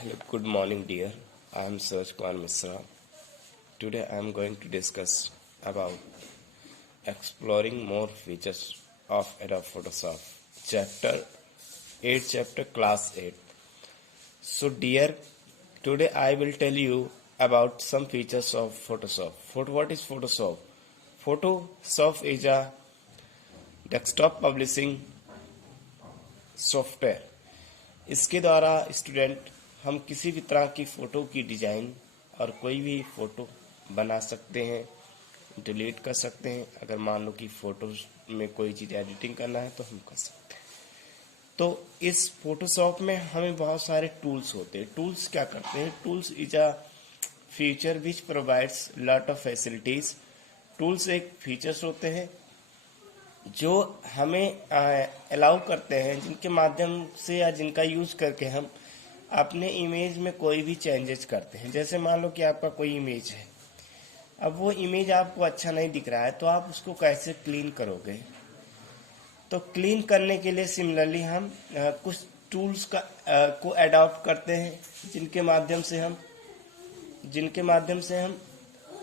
Hello, good morning, dear. I am Suraj Kumar Misra. Today I am going to discuss about exploring more features of Adobe Photoshop. Chapter 8, Chapter Class 8. So, dear, today I will tell you about some features of Photoshop. What is Photoshop? Photoshop is a desktop publishing software. इसके द्वारा student हम किसी भी तरह की photo की design और कोई भी फ़ोटो बना सकते हैं, डिलीट कर सकते हैं. अगर मान लो कि फ़ोटो में कोई चीज़ एडिटिंग करना है तो हम कर सकते हैं. तो इस फोटोशॉप में हमें बहुत सारे टूल्स होते हैं. टूल्स क्या करते हैं? Tools is a feature which provides lot of facilities. Tools एक फीचर्स होते हैं जो हमें अलाउ करते हैं, जिनके माध्यम से या जिनका यूज करके हम अपने इमेज में कोई भी चेंजेस करते हैं. जैसे मान लो कि आपका कोई इमेज है, अब वो इमेज आपको अच्छा नहीं दिख रहा है, तो आप उसको कैसे क्लीन करोगे? तो क्लीन करने के लिए सिमिलरली हम कुछ टूल्स को अडॉप्ट करते हैं, जिनके माध्यम से हम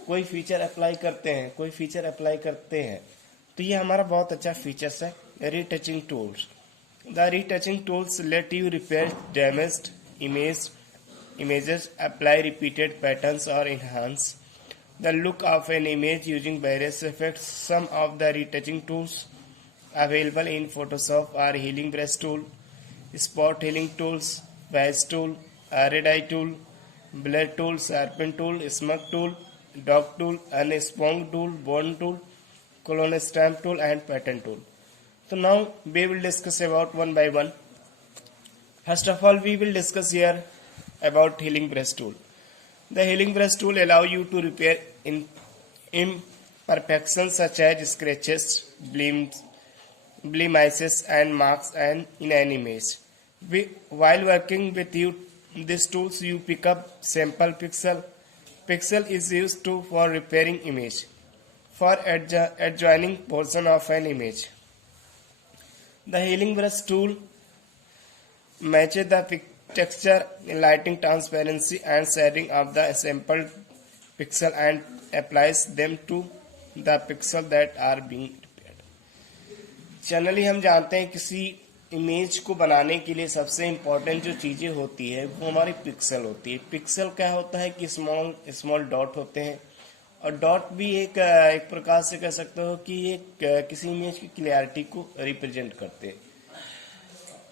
कोई फीचर अप्लाई करते हैं. तो ये हमारा बहुत अच्छा फीचर्स है. Retouching tools. The retouching tools let you repair damaged images, apply repeated patterns or enhance the look of an image using various effects. Some of the retouching tools available in Photoshop are healing brush tool, spot healing tools, patch tool, red eye tool, blur tool, sharpen tool, smudge tool, dog tool, unspong tool, bone tool, colon stamp tool, and pattern tool. So now we will discuss about one by one. First of all, we will discuss here about healing brush tool. The healing brush tool allow you to repair imperfections such as scratches, blemishes, and marks in an image. While working with these tools, you pick up sample pixel. Pixel is used for repairing image, for adjoining portion of an image. The healing brush tool matches the texture, lighting, transparency, and shading of the sampled pixel and applies them to the pixel that are being repaired. Generally हम जानते हैं किसी image को बनाने के लिए सबसे important जो चीज़ें होती है वो हमारी पिक्सल होती है. पिक्सल क्या होता है कि स्मॉल डॉट होते हैं, और डॉट भी एक प्रकार से कह सकते हो कि ये किसी इमेज की क्लियरिटी को रिप्रेजेंट करते हैं.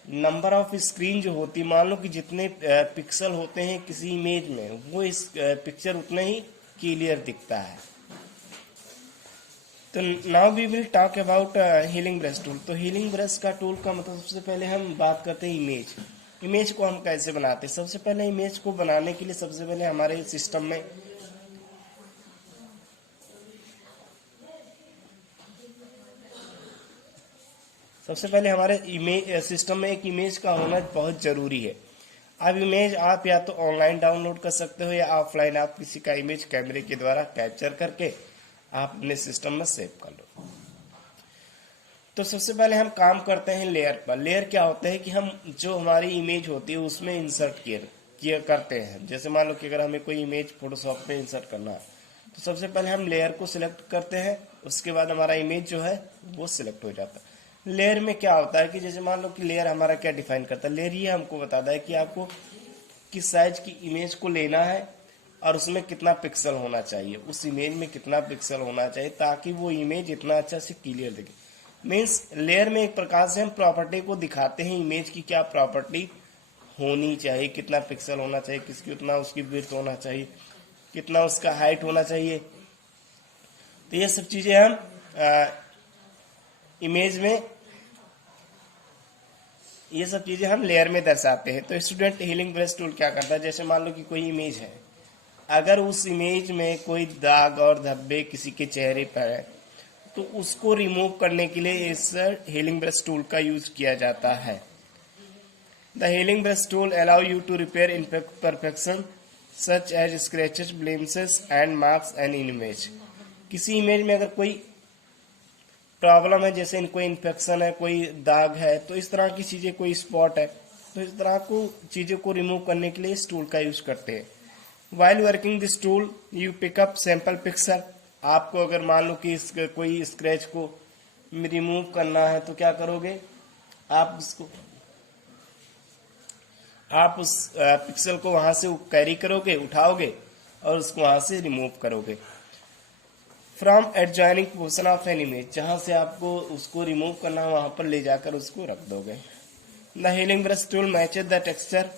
नंबर ऑफ स्क्रीन जो होती है, मान लो कि जितने पिक्सल होते हैं किसी इमेज में, वो इस पिक्चर उतना ही क्लियर दिखता है. तो now we will talk about healing brush tool. तो हीलिंग ब्रश का टूल का मतलब सबसे पहले हम बात करते हैं इमेज को हम कैसे बनाते हैं. सबसे पहले इमेज को बनाने के लिए सबसे पहले हमारे सिस्टम में सिस्टम में एक इमेज का होना बहुत ज़रूरी है. अब इमेज आप या तो ऑनलाइन डाउनलोड कर सकते हो या ऑफलाइन आप किसी का इमेज कैमरे के द्वारा कैप्चर करके आप अपने सिस्टम में सेव कर लो. तो सबसे पहले हम काम करते हैं लेयर पर. लेयर क्या होता है कि हम जो हमारी इमेज होती है उसमें इंसर्ट किया करते हैं. जैसे मान लो कि अगर हमें कोई इमेज फोटोशॉप में इंसर्ट करना है, तो सबसे पहले हम लेयर को सिलेक्ट करते हैं. उसके बाद हमारा इमेज जो है वो सिलेक्ट हो जाता है. लेयर में क्या होता है कि जैसे मान लो कि लेयर हमारा क्या डिफाइन करता है. लेयर ये हमको बताता है कि आपको किस साइज की इमेज को लेना है और उसमें कितना पिक्सल होना चाहिए, उस इमेज में कितना पिक्सल होना चाहिए ताकि वो इमेज इतना अच्छा से क्लियर दिखे. मीन्स लेयर में एक प्रकार से हम प्रॉपर्टी को दिखाते हैं, इमेज की क्या प्रॉपर्टी होनी चाहिए, कितना पिक्सल होना चाहिए, कितना उसकी विड्थ होना चाहिए, कितना उसका हाइट होना चाहिए. तो ये सब चीजें हम इमेज में ये सब चीजें हम लेयर में दर्शाते हैं. तो स्टूडेंट हीलिंग ब्रश टूल क्या करता है, जैसे मान लो कि कोई इमेज है, अगर उस इमेज में कोई दाग और धब्बे किसी के चेहरे पर है, तो उसको रिमूव करने के लिए इस हीलिंग ब्रश टूल का यूज किया जाता है. The healing brush tool allow you to repair imperfection such as scratches, blemishes and marks and in image. किसी इमेज में अगर कोई प्रॉब्लम है, जैसे कोई इन्फेक्शन है, कोई दाग है, तो इस तरह की चीजें, कोई स्पॉट है, तो इस तरह को चीज़ों को रिमूव करने के लिए इस टूल का यूज करते हैं। While working this tool you pick up sample pixel. आपको अगर मान लो कि कोई स्क्रैच को रिमूव करना है तो क्या करोगे, आप उस पिक्सल को वहां से कैरी करोगे, उठाओगे और उसको वहां से रिमूव करोगे। From adjoining portion of an image, जहां से आपको उसको रिमूव करना है वहां पर ले जाकर उसको रख दोगे। The healing brush tool matches the texture,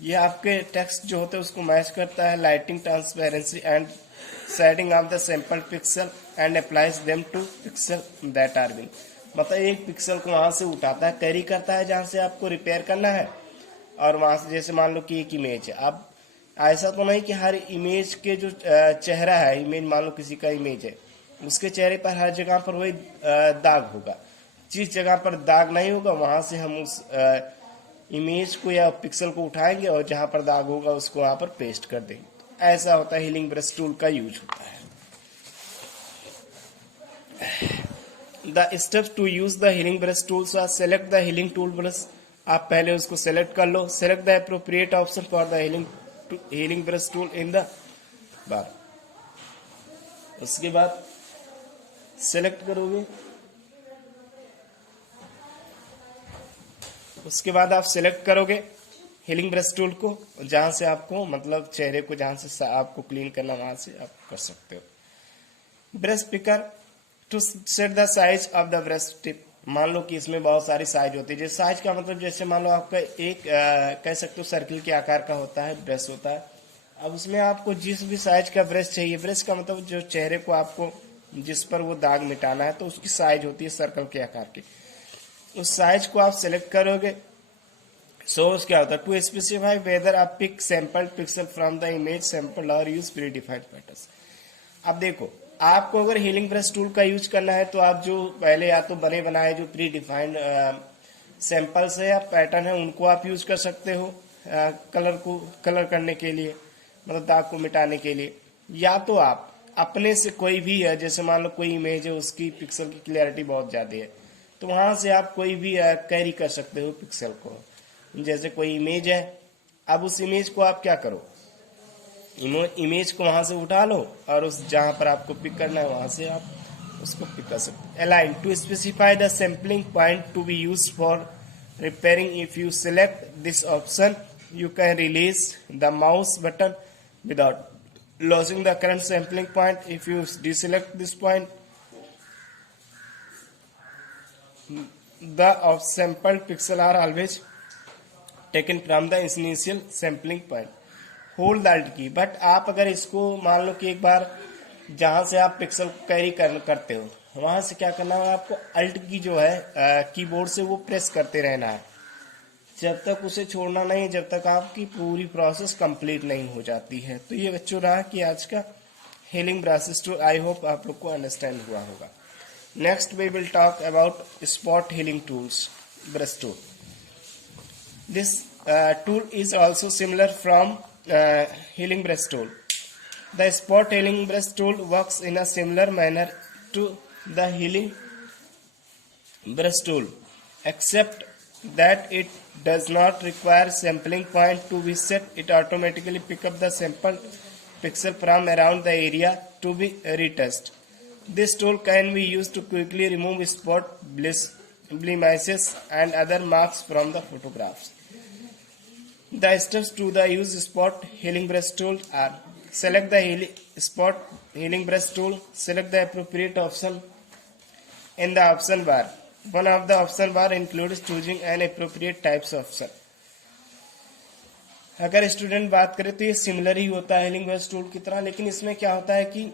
ये आपके टेक्स्ट जो होते हैं उसको मैच करता है। Lighting, transparency and shading of the sample pixel and applies them to pixel that are been, मतलब एक पिक्सल को वहां से उठाता है, कैरी करता है जहां से आपको रिपेयर करना है, और वहां से जैसे मान लो कि एक इमेज है। अब ऐसा तो नहीं कि हर इमेज के जो चेहरा है, इमेज मान लो किसी का इमेज है, उसके चेहरे पर हर जगह पर वही दाग होगा। जिस जगह पर दाग नहीं होगा वहां से हम उस इमेज को या पिक्सल को उठाएंगे और जहां पर दाग होगा उसको वहां पर पेस्ट कर देंगे। ऐसा होता है हीलिंग ब्रश टूल का यूज होता है। The steps to use the healing brush tools are select the healing tool brush, आप पहले उसको सेलेक्ट कर लो। Select the appropriate option for the healing brush tool in the bar, उसके बाद सेलेक्ट करोगे, उसके बाद आप सेलेक्ट करोगे हीलिंग ब्रश टूल को, जहां से आपको मतलब चेहरे को जहां से आपको क्लीन करना वहां से आप कर सकते हो। Brush picker to set the size of the brush tip, मान लो कि इसमें बहुत सारी साइज होती है। जैसे साइज का मतलब जैसे मान लो आपका एक कह सकते हो सर्किल के आकार का होता है ब्रश होता है। अब उसमें आपको जिस भी साइज का ब्रश चाहिए, ब्रश का मतलब जो चेहरे को आपको जिस पर वो दाग मिटाना है तो उसकी साइज होती है सर्कल के आकार की, उस साइज को आप सिलेक्ट करोगे। सोर्स क्या होता है, टू स्पेसिफाई वेदर आप pick sample pixel from the image sample और यूज प्री डिफाइंड पैटर्न। अब देखो, आपको अगर हीलिंग ब्रश टूल का यूज करना है तो आप जो पहले या तो बने बनाए जो प्री डिफाइंड सैंपल्स है या पैटर्न है उनको आप यूज कर सकते हो कलर करने के लिए, मतलब दाग को मिटाने के लिए, या तो आप अपने से कोई भी है, जैसे मान लो कोई इमेज है उसकी पिक्सल की क्लियरिटी बहुत ज्यादा है तो वहां से आप कोई भी कैरी कर सकते हो पिक्सल को। जैसे कोई इमेज है, अब उस इमेज को आप क्या करो, इमेज को वहां से उठा लो और उस जहां पर आपको पिक करना है वहां से आप उसको पिक कर सकते हो। Align to specify the sampling point to be used for repairing, if you select this option you can release the mouse button without losing the current sampling point. If you deselect this point, the sampled pixel are always taken from the initial sampling point. Hold the Alt key, but आप अगर इसको मान लो कि एक बार जहां से आप पिक्सल कैरी करते हो वहां से क्या करना है, आपको अल्ट की जो है कीबोर्ड से वो प्रेस करते रहना है जब तक उसे छोड़ना नहीं, जब तक आपकी पूरी प्रोसेस कंप्लीट नहीं हो जाती है। तो ये बच्चों रहा कि आज का healing brush tool. I hope आप लोग को अंडरस्टैंड हुआ होगा। Next we will talk about spot healing tools brush tool. This tool is also similar from healing brush tool. The spot healing brush tool works in a similar manner to the healing brush tool except that it does not require sampling point to be set. It automatically pick up the sample pixel from around the area to be retouched. This tool can be used to quickly remove spot, blemishes and other marks from the photographs. The steps to the use spot healing brush tool are: select the spot healing brush tool, select the appropriate option in the option bar. One of the option bar includes choosing an appropriate types of option. अगर student बात करें तो ये similar ही होता है healing brush tool की तरह, लेकिन इसमें क्या होता है कि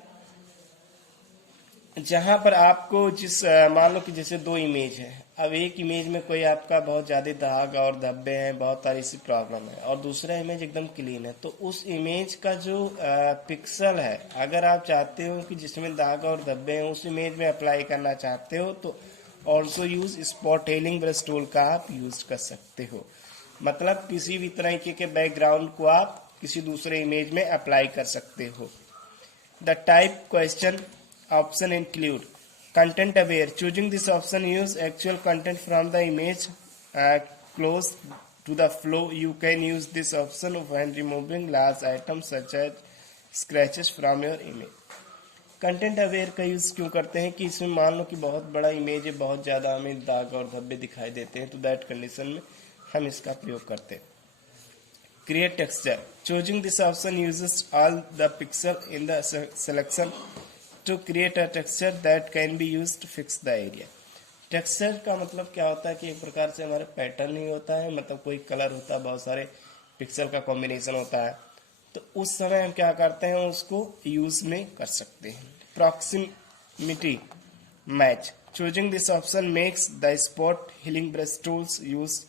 जहां पर आपको जिस मान लो कि जैसे दो इमेज है, अब एक इमेज में कोई आपका बहुत ज्यादा दाग और धब्बे हैं, बहुत सारी सी प्रॉब्लम है, और दूसरा इमेज एकदम क्लीन है, तो उस इमेज का जो पिक्सल है अगर आप चाहते हो कि जिसमें दाग और धब्बे हैं उस इमेज में अप्लाई करना चाहते हो तो also use spot healing brush tool का आप यूज कर सकते हो। मतलब किसी भी तरीके के बैकग्राउंड को आप किसी दूसरे इमेज में अप्लाई कर सकते हो। The type question option include content aware. Choosing this option use actual content from the image, close to the flow. You can use this option when removing large items such as scratches from your image. Content aware का use क्यों करते हैं कि इसमें मान लो कि बहुत बड़ा इमेज है, बहुत ज्यादा हमें दाग और धब्बे दिखाई देते हैं, तो दैट कंडीशन में हम इसका प्रयोग करते हैं. Create texture. Choosing this option uses all the pixel in the selection to create a texture that can be used to fix the area. Texture का मतलब क्या होता है कि एक प्रकार से हमारे पैटर्न ही होता है, मतलब कोई कलर होता है, बहुत सारे पिक्सल का कॉम्बिनेशन होता है, तो उस समय हम क्या करते हैं, उसको यूज में कर सकते हैं. Proximity match. Choosing this option makes the spot healing brush tools use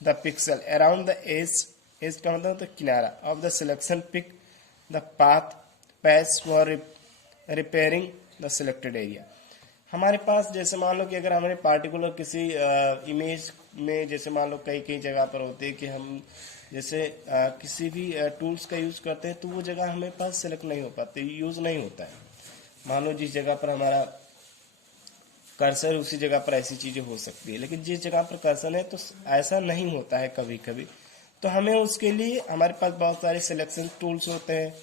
the pixel around the edge. Edge का मतलब होता है किनारा of the selection. Pick the path patch for repairing the selected area. हमारे पास जैसे मान लो कि अगर हमारे पार्टिकुलर किसी इमेज में, जैसे मान लो कई कई जगह पर होते हैं कि हम जैसे किसी भी टूल्स का यूज करते हैं, तो वो जगह हमें पास सेलेक्ट नहीं हो पाती, यूज नहीं होता है. मान लो जिस जगह पर हमारा कर्सर, उसी जगह पर ऐसी चीजें हो सकती है, लेकिन जिस जगह पर कर्सर है तो ऐसा नहीं होता है कभी कभी. तो हमें उसके लिए हमारे पास बहुत सारे सिलेक्शन टूल्स होते हैं,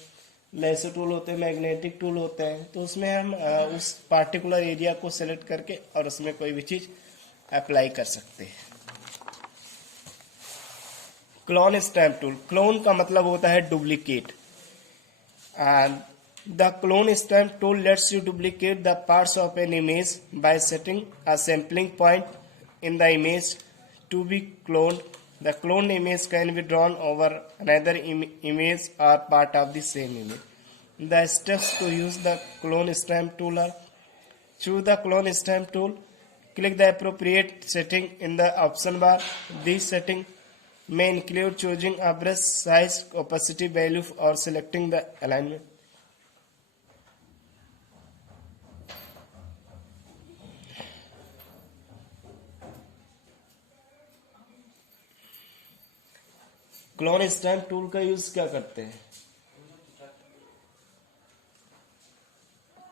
लेसर टूल होते हैं, मैग्नेटिक टूल होते हैं, तो उसमें हम उस पार्टिकुलर एरिया को सेलेक्ट करके और उसमें कोई भी चीज अप्लाई कर सकते हैं. Clone stamp tool. क्लोन का मतलब होता है duplicate. And the clone stamp tool lets you duplicate the parts of an image by setting a sampling point in the image to be cloned. The cloned image can be drawn over another image or part of the same image. The steps to use the clone stamp tool are: choose the clone stamp tool, click the appropriate setting in the option bar. This setting may include choosing a brush size, opacity value, or selecting the alignment. Clone stamp tool का use क्या करते हैं?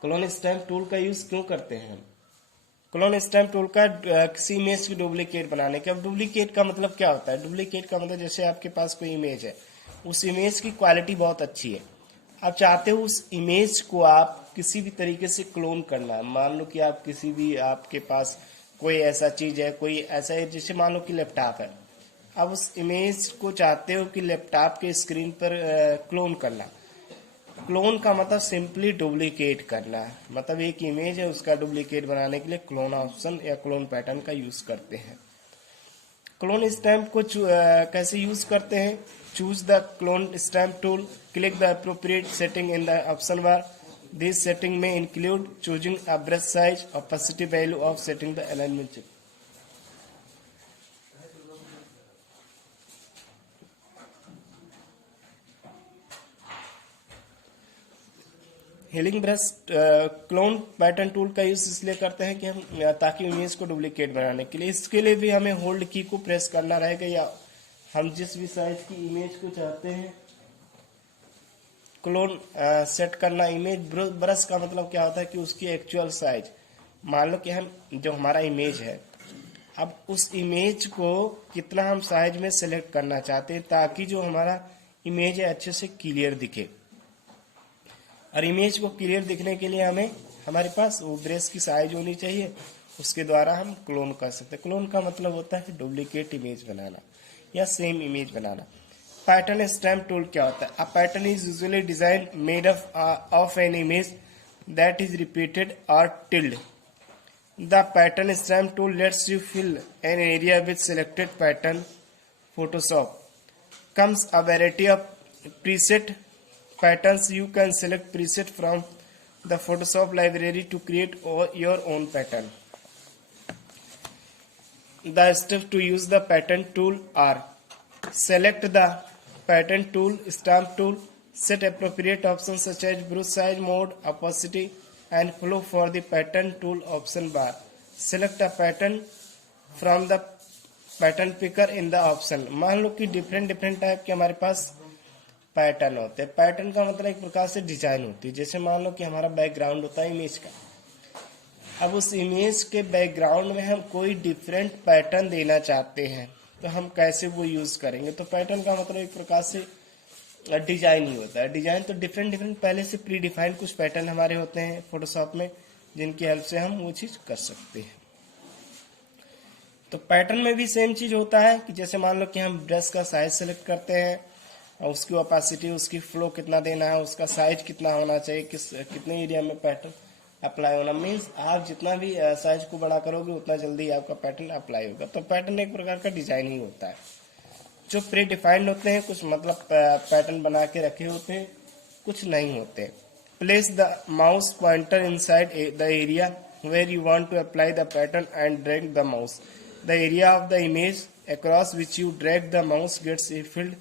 Clone stamp tool का use क्यों करते हैं हम? Clone stamp tool का किसी इमेज की डुप्लीकेट बनाने के. अब डुप्लीकेट का मतलब क्या होता है? डुप्लीकेट का मतलब जैसे आपके पास कोई इमेज है, उस इमेज की क्वालिटी बहुत अच्छी है, आप चाहते हो उस इमेज को आप किसी भी तरीके से क्लोन करना है. मान लो कि आप किसी भी, आपके पास कोई ऐसा चीज है, कोई ऐसा है, जैसे मान लो कि लैपटॉप है, अब उस इमेज को चाहते हो कि लैपटॉप के स्क्रीन पर क्लोन करना. क्लोन का मतलब सिंपली डुप्लीकेट करना, मतलब एक इमेज है उसका डुप्लीकेट बनाने के लिए क्लोन ऑप्शन या क्लोन पैटर्न का यूज करते हैं. क्लोन स्टैम्प को कैसे यूज करते हैं? Choose the clone stamp tool, click the appropriate setting in the option bar. This setting में include choosing a brush size, opacity value of setting the alignment. Healing brush clone pattern tool का use इसलिए करते हैं कि हम, ताकि image को duplicate बनाने के लिए, इसके लिए भी हमें होल्ड की को प्रेस करना रहेगा, या हम जिस भी साइज की इमेज को चाहते हैं क्लोन सेट करना. इमेज ब्रश का मतलब क्या होता है कि उसकी एक्चुअल साइज, मान लो कि हम, जो हमारा इमेज है, अब उस इमेज को कितना हम साइज में सेलेक्ट करना चाहते हैं ताकि जो हमारा इमेज है अच्छे से क्लियर दिखे. और इमेज को क्लियर दिखने के लिए हमें, हमारे पास वो ब्रश की साइज होनी चाहिए, उसके द्वारा हम क्लोन कर सकते हैं. क्लोन का मतलब होता है डुप्लीकेट इमेज बनाना या सेम इमेज बनाना. पैटर्न स्टैम्प टूल क्या होता है? A pattern is usually design made of an image that is repeated or tiled. The pattern stamp tool lets you fill an area with selected pattern. Photoshop comes a variety of preset patterns. You can select preset from the Photoshop library to create your own pattern. The steps to use the pattern tool are: select the pattern tool, stamp tool, set appropriate options such as brush size, mode, opacity, and flow for the pattern tool option bar. Select a pattern from the pattern picker in the option. मान लो कि different type के हमारे पास pattern होते हैं. Pattern का मतलब एक प्रकार से डिजाइन होती है. जैसे मान लो कि हमारा बैकग्राउंड होता है इमेज का, अब उस इमेज के बैकग्राउंड में हम कोई डिफरेंट पैटर्न देना चाहते हैं, तो हम कैसे वो यूज करेंगे। तो पैटर्न का मतलब एक प्रकार से डिजाइन ही होता है। डिजाइन तो डिफरेंट डिफरेंट पहले से प्री डिफाइंड कुछ पैटर्न हमारे होते हैं फोटोशॉप में, जिनकी हेल्प से हम वो चीज कर सकते हैं। तो पैटर्न में भी सेम चीज होता है कि जैसे मान लो कि हम ब्रश का साइज सेलेक्ट करते हैं और उसकी ओपेसिटी, उसकी फ्लो कितना देना है, उसका साइज कितना होना चाहिए, कितने एरिया में पैटर्न अप्लाई होना, मीन्स आप जितना भी साइज को बड़ा करोगे उतना जल्दी आपका पैटर्न अप्लाई होगा। तो पैटर्न एक प्रकार का डिजाइन ही होता है। जो प्री डिफाइंड होते हैं कुछ मतलब पैटर्न बना के रखे होते हैं, कुछ नहीं होते। Place the mouse pointer inside the area where you want to apply the pattern and drag the mouse. The area of the image across which you drag the mouse gets filled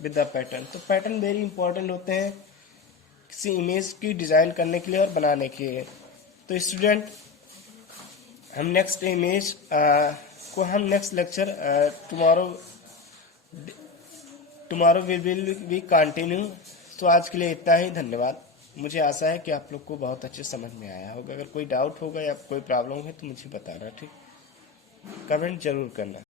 with the pattern. तो pattern very important होते हैं किसी image की design करने के लिए और बनाने के लिए। तो स्टूडेंट, हम नेक्स्ट इमेज को हम next lecture tomorrow will be continue. तो आज के लिए इतना ही, धन्यवाद। मुझे आशा है कि आप लोग को बहुत अच्छे समझ में आया होगा। अगर कोई डाउट होगा या कोई प्रॉब्लम है तो मुझे बताना, ठीक, कमेंट जरूर करना।